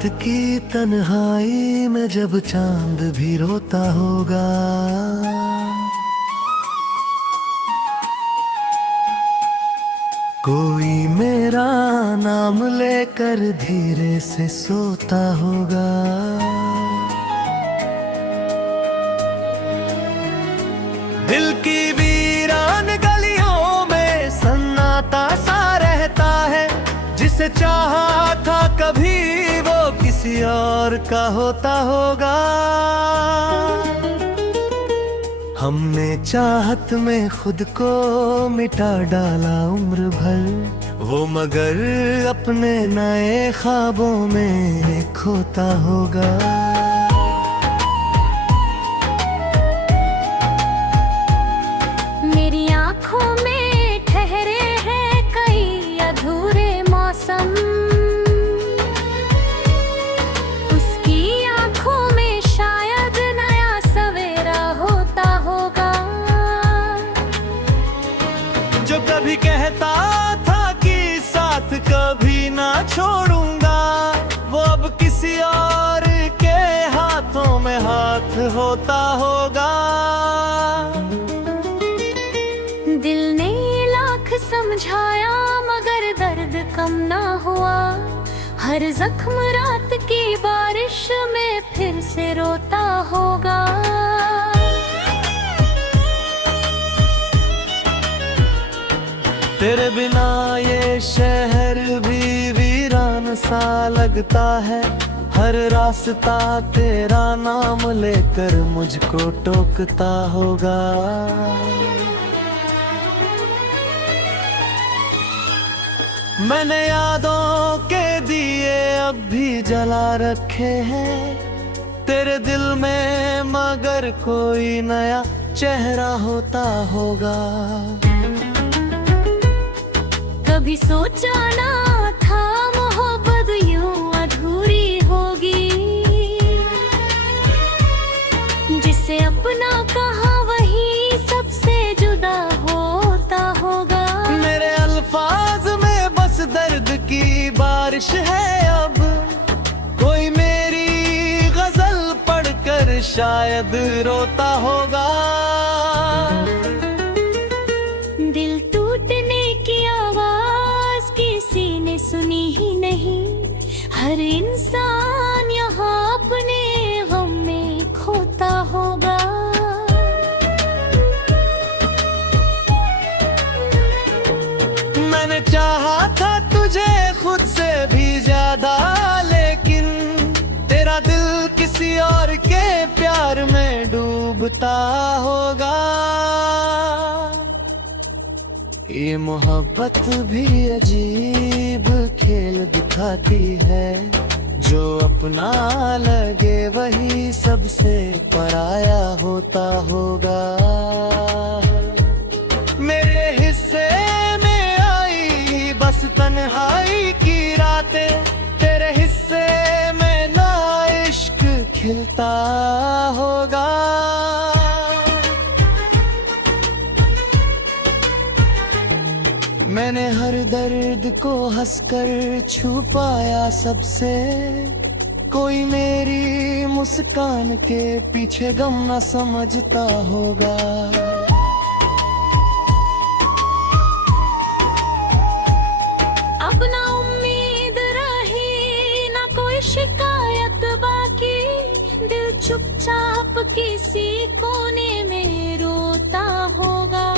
रात की तन्हाई में जब चांद भी रोता होगा, कोई मेरा नाम लेकर धीरे से सोता होगा। दिल की वीरान गलियों में सन्नाटा सा रहता है, जिसे चाहा था कभी वो किसी और का होता होगा। हमने चाहत में खुद को मिटा डाला उम्र भर, वो मगर अपने नए ख्वाबों में खोता होगा। मेरी आँखों में ठहरे हैं कई अधूरे मौसम, उसकी आँखों में शायद नया सवेरा होता होगा। जो कभी कहता था कि साथ कभी ना छोड़ूंगा, वो अब किसी और के हाथों में हाथ होता होगा। दिल ने लाख समझाया मगर दर्द कम ना हुआ, हर जख्म रात की बारिश में फिर से रोता होगा। तेरे बिना ये शहर भी वीरान सा लगता है, हर रास्ता तेरा नाम लेकर मुझको टोकता होगा। मैंने यादों के दिए अब भी जला रखे हैं तेरे दिल में, मगर कोई नया चेहरा होता होगा। कभी सोचा ना था मोहब्बत यूं अधूरी होगी, जिसे अपना कहा वही सबसे जुदा होता होगा। मेरे अल्फाज में बस दर्द की बारिश है अब, कोई मेरी गजल पढ़कर शायद रोता होगा। दिल टूटने की आवाज किसी ने सुनी ही नहीं, हर इंसान यहाँ अपने गम में खोता होगा। मैंने चाहा था तुझे खुद से भी ज्यादा, लेकिन तेरा दिल किसी और के प्यार में डूबता होगा। ये मोहब्बत भी अजीब खेल दिखाती है, जो अपना लगे वही सबसे पराया होता होगा। मेरे हिस्से में आई बस तन्हाई की रातें, तेरे हिस्से में ना इश्क खिलता होगा। मैंने हर दर्द को हंसकर छुपाया सबसे, कोई मेरी मुस्कान के पीछे गम न समझता होगा। अब ना उम्मीद रही ना कोई शिकायत बाकी, दिल चुपचाप किसी कोने में रोता होगा।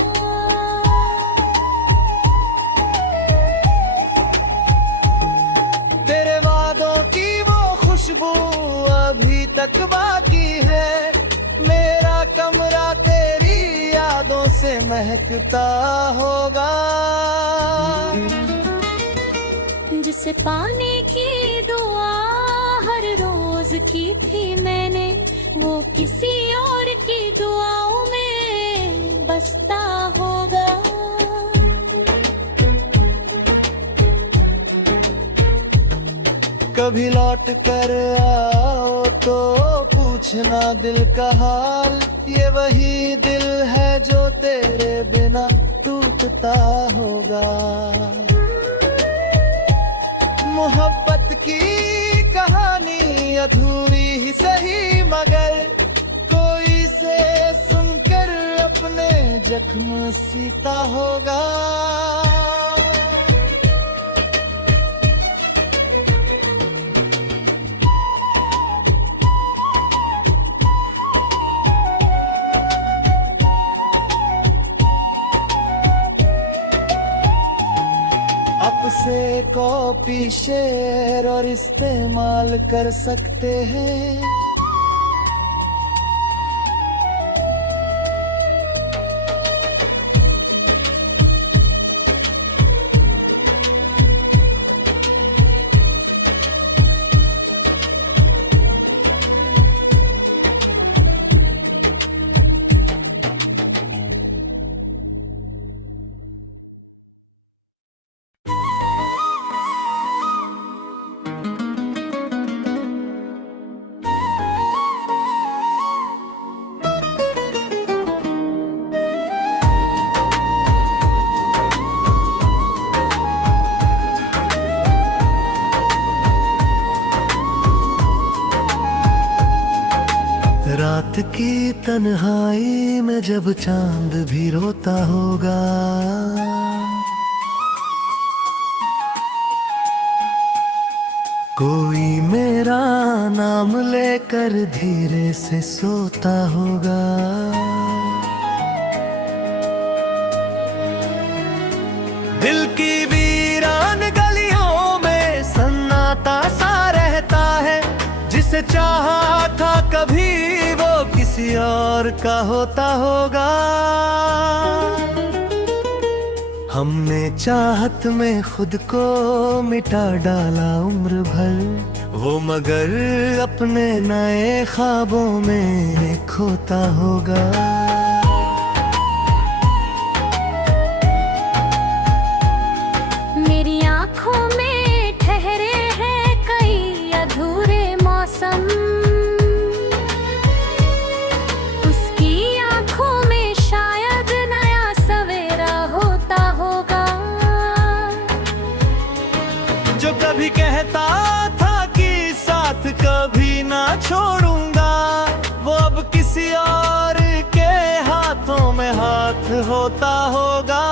तेरे वादों की वो खुशबू अभी तक बाकी है, मेरा कमरा तेरी यादों से महकता होगा। जिसे पाने की दुआ हर रोज की थी मैंने, वो किसी और की दुआओं में बसता होगा। कभी लौट कर आओ तो पूछना दिल का हाल, ये वही दिल है जो तेरे बिना टूटता होगा। मोहब्बत की कहानी अधूरी ही सही, मगर कोई से सुनकर अपने जख्म सीता होगा। अब से कॉपी शेयर और इस्तेमाल कर सकते हैं। रात की तन्हाई में जब चांद भी रोता होगा, कोई मेरा नाम लेकर धीरे से सोता होगा। दिल की वीरान गलियों में सन्नाटा सा रहता है, जिसे चाहा था कभी वो किसी और का होता होगा। हमने चाहत में खुद को मिटा डाला उम्र भर, वो मगर अपने नए ख्वाबों में खोता होगा। मेरी आँखों में ठहरे हैं कई अधूरे मौसम, उसकी आँखों में शायद नया सवेरा होता होगा। जो कभी कहता था कि साथ कभी ना छोड़ूंगा, वो अब किसी और के हाथों में हाथ होता होगा।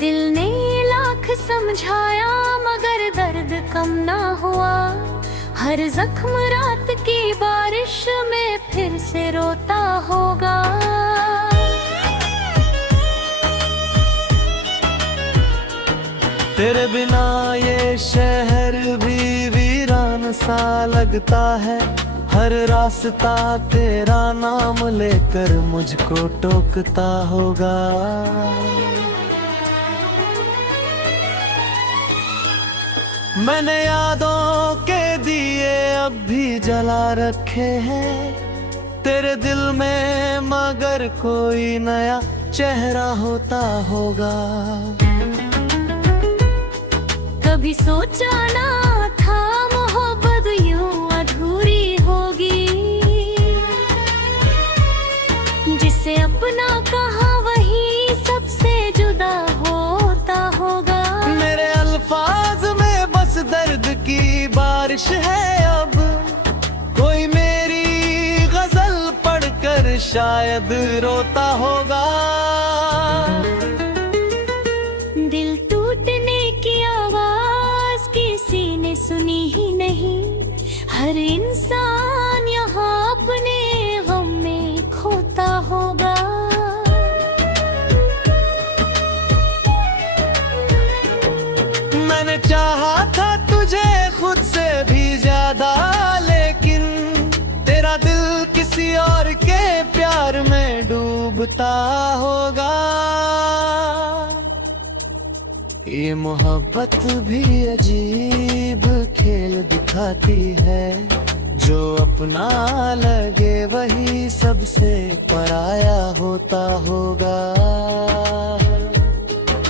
दिल ने लाख समझाया मगर दर्द कम ना हुआ, हर जख्म रात की बारिश में फिर से रोता होगा। तेरे बिना ये शहर भी वीरान सा लगता है, हर रास्ता तेरा नाम लेकर मुझको टोकता होगा। मैंने यादों के दिए अब भी जला रखे हैं तेरे दिल में, मगर कोई नया चेहरा होता होगा। कभी सोचा ना था मोहब्बत यूं अधूरी होगी, जिसे अपना कहा वही सबसे जुदा होता होगा। मेरे अल्फाज में बस दर्द की बारिश है अब, कोई मेरी गजल पढ़कर शायद रोता होगा। दिल टूटने की आवाज किसी ने सुनी ही नहीं, हर इंसान यहाँ अपने गम में खोता होगा। मैंने चाहा था तुझे खुद से भी ज्यादा, लेकिन तेरा दिल किसी और के प्यार में डूबता होगा। ये मोहब्बत भी अजीब खेल दिखाती है, जो अपना लगे वही सबसे पराया होता होगा।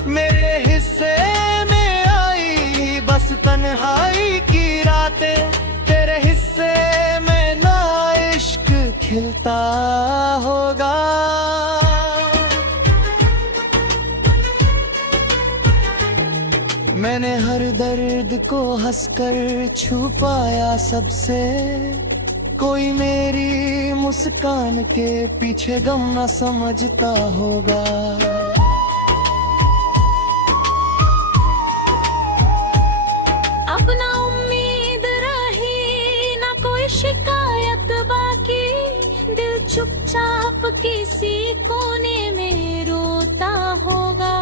मेरे हिस्से में आई बस तन्हाई की रातें, तेरे हिस्से में ना इश्क खिलता होगा। मैंने हर दर्द को हंसकर छुपाया सबसे, कोई मेरी मुस्कान के पीछे गम न समझता होगा। अब ना उम्मीद रही ना कोई शिकायत बाकी, दिल चुपचाप किसी कोने में रोता होगा।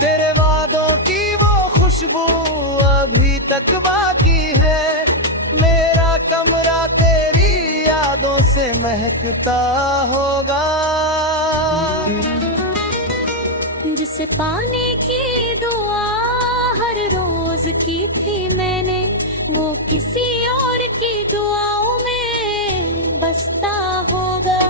तेरे वादों की वो खुशबू अभी तक बाकी है, मेरा कमरा तेरी यादों से महकता होगा। जिसे पाने की दुआ हर रोज की थी मैंने, वो किसी और की दुआओं में बसता होगा।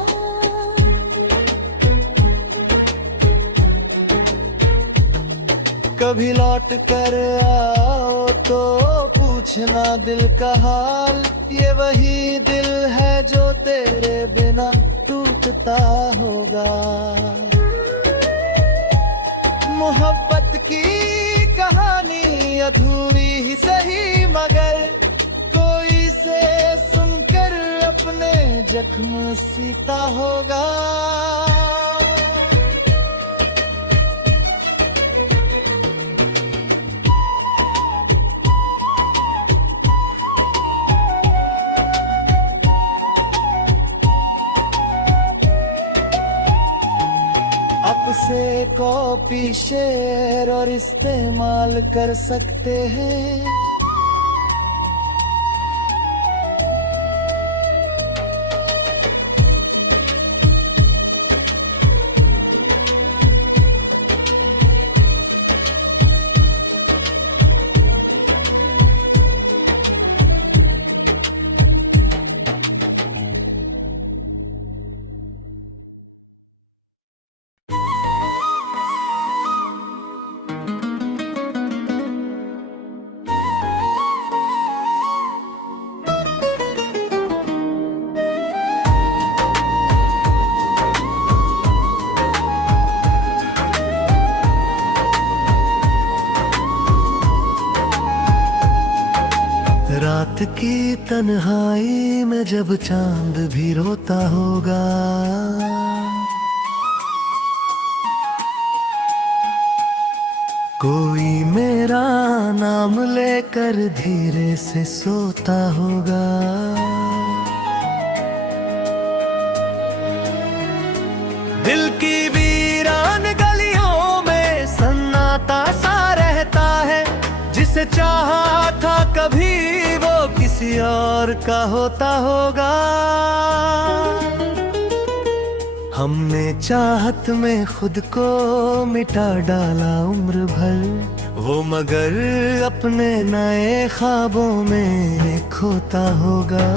कभी लौट कर आओ तो पूछना दिल का हाल, ये वही दिल है जो तेरे बिना टूटता होगा। मोहब्बत की कहानी अधूरी ही सही, मगर कोई से सुनकर अपने जख्म सीता होगा। अब से कॉपी शेयर और इस्तेमाल कर सकते हैं, रात की तन्हाई में जब चांद भी रोता होगा, कोई मेरा नाम लेकर धीरे से सोता होगा। दिल की वीरान गलियों में सन्नाटा सा रहता है, जिसे चाहा था कभी वो किसी और का होता होगा। हमने चाहत में खुद को मिटा डाला उम्र भर, वो मगर अपने नए ख्वाबों में खोता होगा।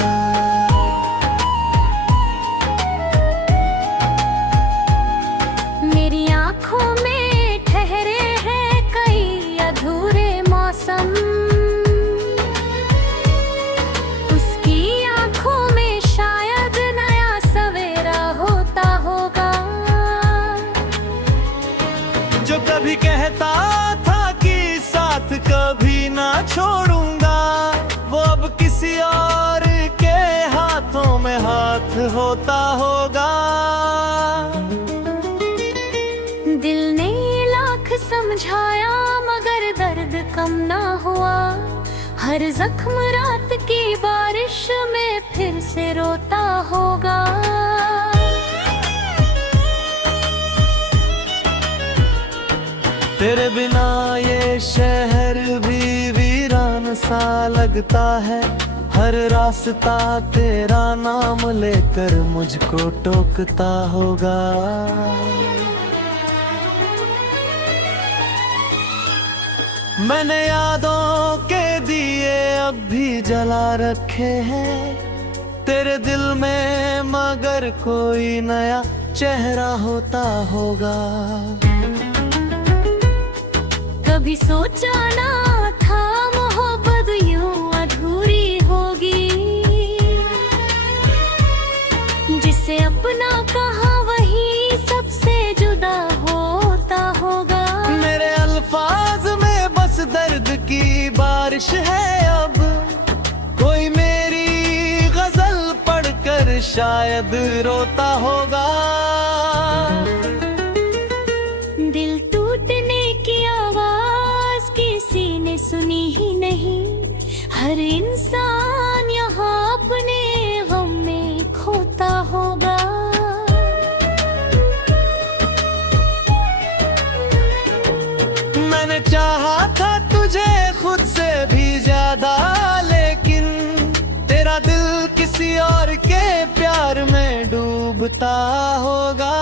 मेरी आँखों में ठहरे हैं कई अधूरे मौसम, उसकी आँखों में शायद नया सवेरा होता होगा। जो कभी कहता था कि साथ कभी ना छोड़ूंगा, वो अब किसी और के हाथों में हाथ होता होगा। दिल ने लाख समझाया मगर दर्द कम ना हुआ, हर जख्म रात की बारिश में फिर से रोता होगा। तेरे बिना ये शहर भी वीरान सा लगता है, हर रास्ता तेरा नाम लेकर मुझको टोकता होगा। मैंने यादों के दिए अब भी जला रखे हैं तेरे दिल में, मगर कोई नया चेहरा होता होगा। कभी सोचा ना था मोहब्बत यूं अधूरी होगी, जिसे अपना कहा वही सबसे जुदा बारिश है अब। कोई मेरी गजल पढ़कर शायद रोता होगा। दिल टूटने की आवाज किसी ने सुनी ही नहीं। हर इंसान यहाँ अपने गम में खोता होगा। मैंने चाहा था तुझे खुद से भी ज्यादा, लेकिन तेरा दिल किसी और के प्यार में डूबता होगा।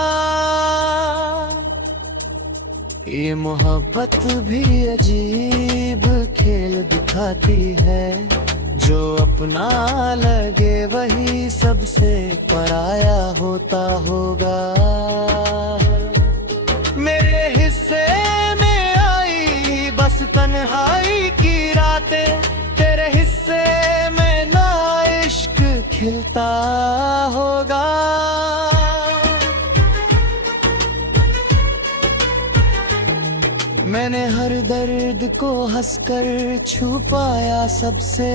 ये मोहब्बत भी अजीब खेल दिखाती है। जो अपना लगे वही सबसे पराया होता होगा। मेरे हिस्से में आई बस तन्हाई की रातें, तेरे हिस्से में ना इश्क खिलता होगा। मैंने हर दर्द को हंसकर छुपाया सबसे।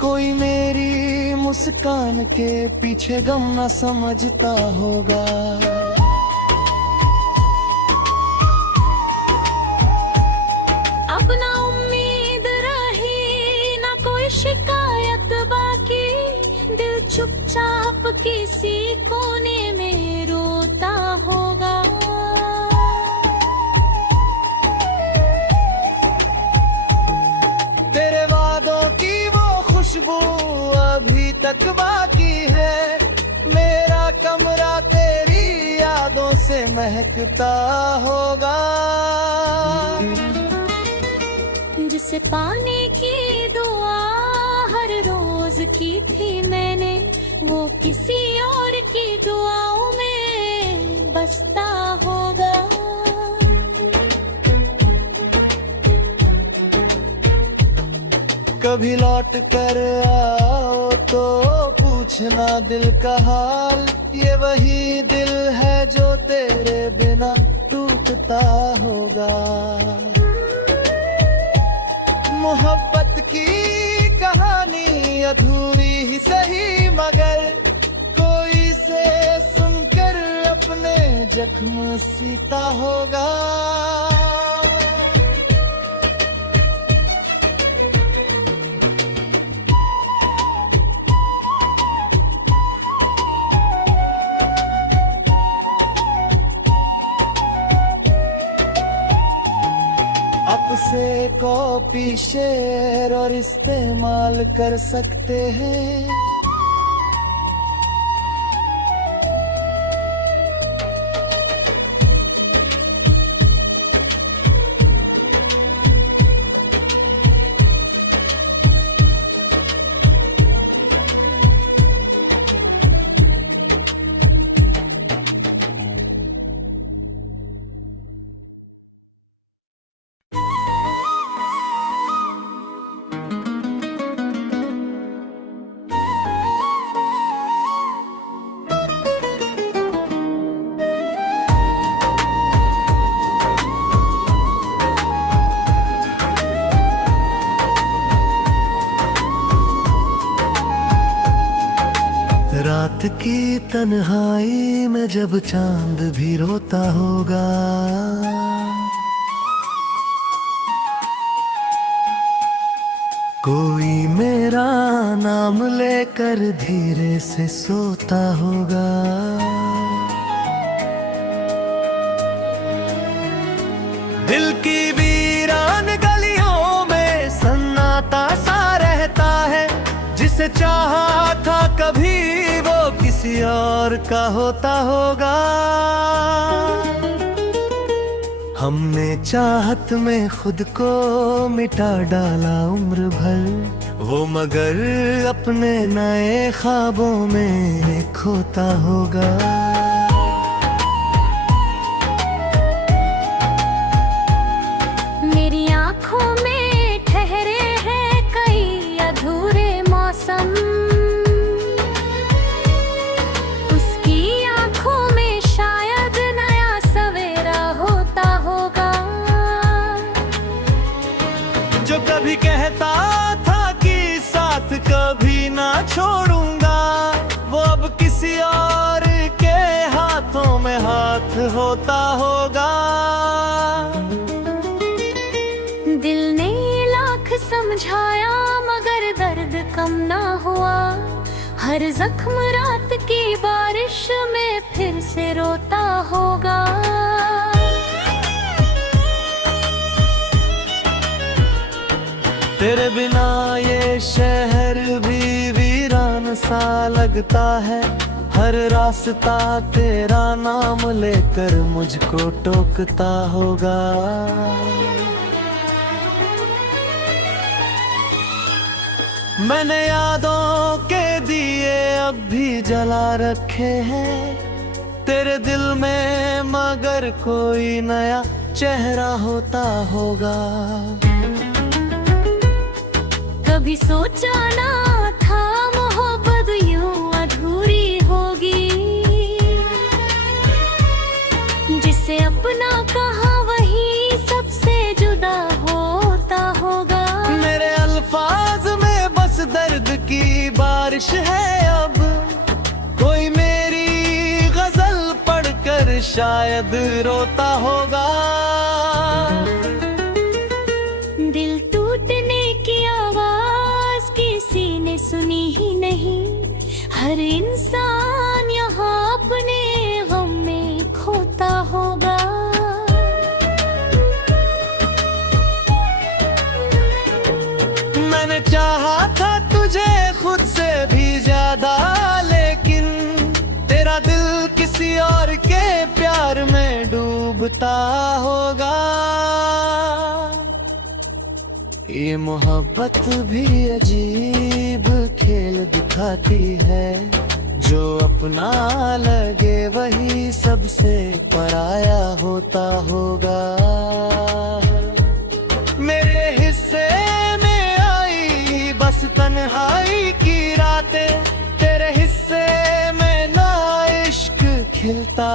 कोई मेरी मुस्कान के पीछे गम न समझता होगा। अब ना उम्मीद रही ना कोई शिकायत बाकी। दिल चुपचाप किसी कोने में रोता होगा। तेरे वादों की वो खुशबू अभी तक बाकी है। मेरा कमरा तेरी यादों से महकता होगा। जिसे पाने की दुआ हर रोज की थी मैंने, वो किसी और की दुआओं में बसता होगा। कभी लौट कर आओ तो पूछना दिल का हाल। ये वही दिल है जो तेरे बिना टूटता होगा। मोहब्बत की कहानी अधूरी ही सही, मगर कोई से सुनकर अपने जख्म सीता होगा। अब से कॉपी शेयर और इस्तेमाल कर सकते हैं। रात की तन्हाई में जब चांद भी रोता होगा। कोई मेरा नाम लेकर धीरे से सोता होगा। दिल की वीरान गलियों में सन्नाटा सा रहता है। जिसे चाहा था कभी वो किसी और का होता होगा। हमने चाहत में खुद को मिटा डाला उम्र भर, वो मगर अपने नए ख्वाबों में खोता होगा। मेरी आँखों में ठहरे हैं कई अधूरे मौसम, उसकी आँखों में शायद नया सवेरा होता होगा। जो कभी कह कभी ना छोड़ूंगा, वो अब किसी और के हाथों में हाथ होता होगा। दिल ने लाख समझाया मगर दर्द कम ना हुआ, हर जख्म रात की बारिश में फिर से रोता होगा। तेरे बिना ये शहर भी वीरान सा लगता है, हर रास्ता तेरा नाम लेकर मुझको टोकता होगा। मैंने यादों के दिए अब भी जला रखे हैं तेरे दिल में, मगर कोई नया चेहरा होता होगा। कभी सोचा ना था मोहब्बत यूं अधूरी होगी, जिसे अपना कहा वही सबसे जुदा होता होगा। मेरे अल्फाज में बस दर्द की बारिश है अब, कोई मेरी गजल पढ़कर शायद रोता होगा। दिल टूटने की आवाज किसी ने सुनी ही नहीं, हर इंसान यहाँ अपने गम में खोता होगा। मैंने चाहा था तुझे खुद से भी ज्यादा, लेकिन तेरा दिल किसी और के प्यार में डूबता होगा। ये मोहब्बत भी अजीब खेल दिखाती है, जो अपना लगे वही सबसे पराया होता होगा। मेरे हिस्से में आई बस तन्हाई की रातें, तेरे हिस्से में ना इश्क खिलता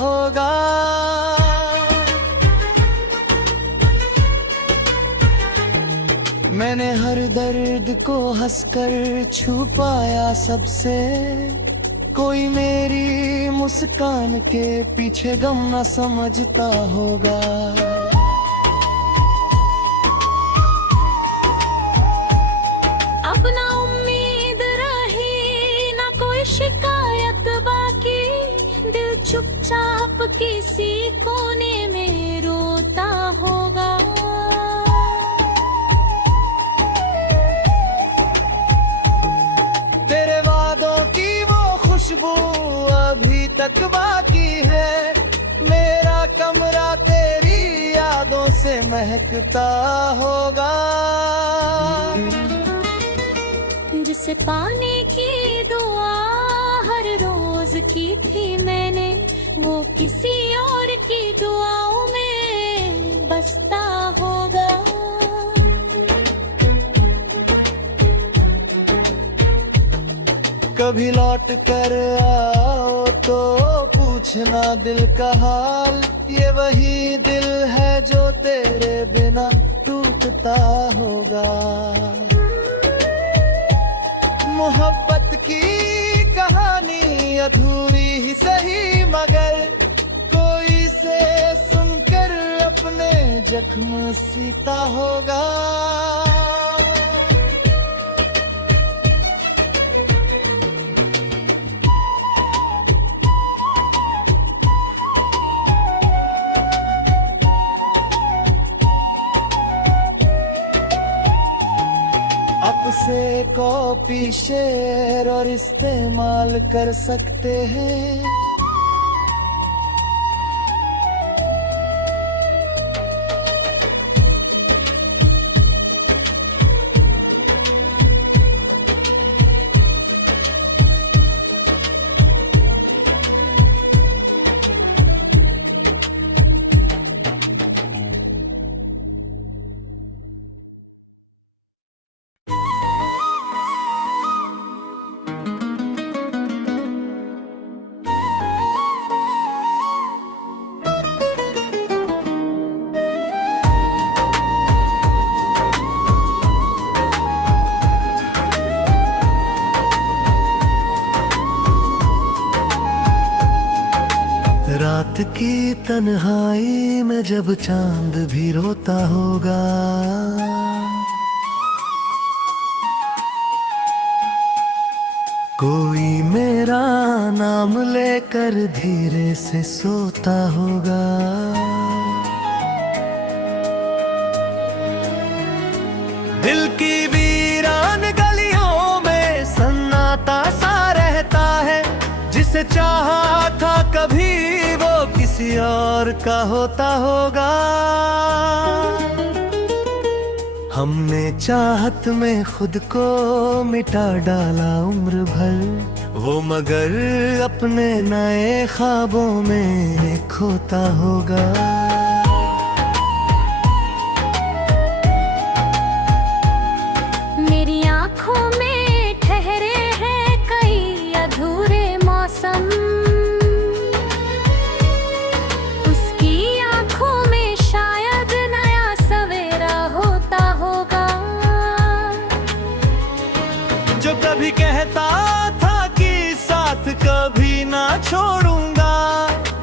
होगा। मैंने हर दर्द को हंसकर छुपाया सबसे, कोई मेरी मुस्कान के पीछे गम न समझता होगा। अब ना उम्मीद रही ना कोई शिकायत बाकी, दिल चुपचाप किसी कोने में रोता होगा। तेरे वादों की वो खुशबू अभी तक बाकी है, मेरा कमरा तेरी यादों से महकता होगा। जिसे पाने की दुआ हर रोज की थी मैंने, वो किसी और की दुआओं में बसता होगा। कभी लौट कर आओ तो पूछना दिल का हाल, ये वही दिल है जो तेरे बिना टूटता होगा। मोहब्बत की कहानी अधूरी ही सही, मगर कोई से सुनकर अपने जख्म सीता होगा। अब से कॉपी शेयर और इस्तेमाल कर सकते हैं, रात की तन्हाई में जब चांद भी रोता होगा, कोई मेरा नाम लेकर धीरे से सोता होगा। दिल की वीरान गलियों में सन्नाटा सा रहता है, जिसे चाहा था कभी वो किसी और का होता होगा। हमने चाहत में खुद को मिटा डाला उम्र भर, वो मगर अपने नए ख्वाबों में खोता होगा। मेरी आंखों में ठहरे हैं कई अधूरे मौसम, उसकी आंखों में शायद नया सवेरा होता होगा। जो कभी कहता था कि साथ कभी ना छोड़ूंगा,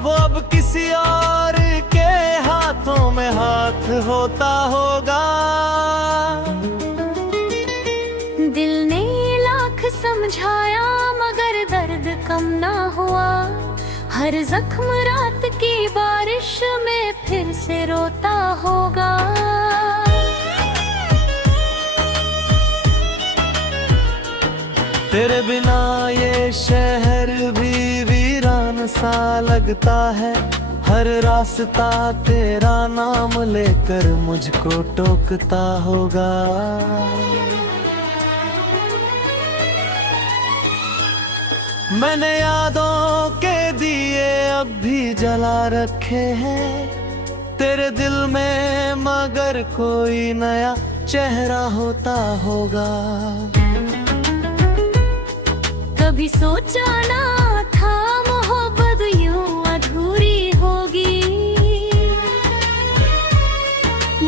वो अब किसी और के हाथों में हाथ होता होगा। दिल ने लाख समझाया मगर दर्द कम ना हुआ, हर जख्म रात की बारिश में फिर से रोता होगा। तेरे बिना ये शहर भी वीरान सा लगता है, हर रास्ता तेरा नाम लेकर मुझको टोकता होगा। मैंने यादों के दिए अब भी जला रखे हैं तेरे दिल में, मगर कोई नया चेहरा होता होगा। कभी सोचा ना था मोहब्बत यूं अधूरी होगी,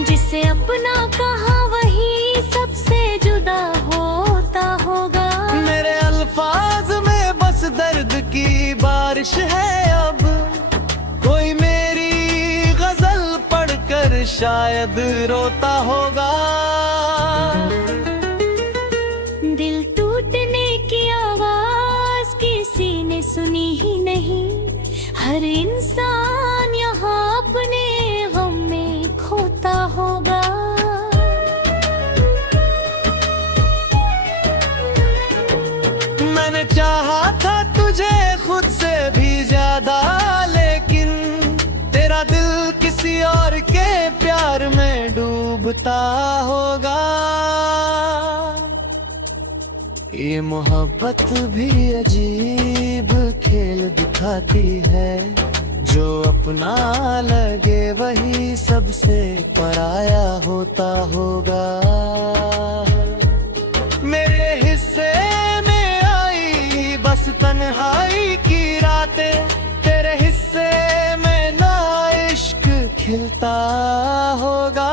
जिसे अपना कहा वही सबसे जुदा होता होगा। मेरे अल्फाज में बस दर्द की बारिश है अब, कोई मेरी गजल पढ़कर शायद रोता होगा। दिल टूटने की आवाज किसी ने सुनी ही नहीं, हर इंसान यहाँ अपने गम में खोता होगा। मैंने चाहा था तुझे खुद से भी ज्यादा, लेकिन तेरा दिल किसी और के प्यार में डूबता होगा। ये मोहब्बत भी अजीब खेल दिखाती है, जो अपना लगे वही सबसे पराया होता होगा। मेरे हिस्से में आई बस तन्हाई की रातें, तेरे हिस्से में ना इश्क खिलता होगा।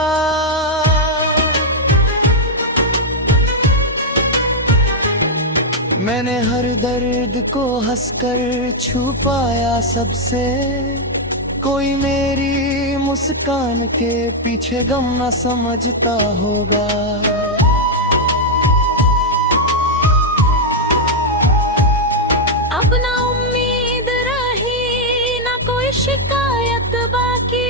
मैंने हर दर्द को हंसकर छुपाया सबसे, कोई मेरी मुस्कान के पीछे गम न समझता होगा। अब ना उम्मीद रही ना कोई शिकायत बाकी,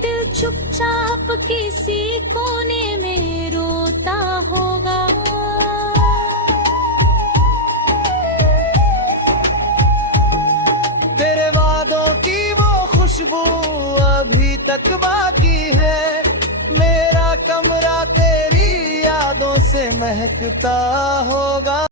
दिल चुपचाप किसी कोने में रोता होगा। तेरे वादों की वो खुशबू अभी तक बाकी है, मेरा कमरा तेरी यादों से महकता होगा।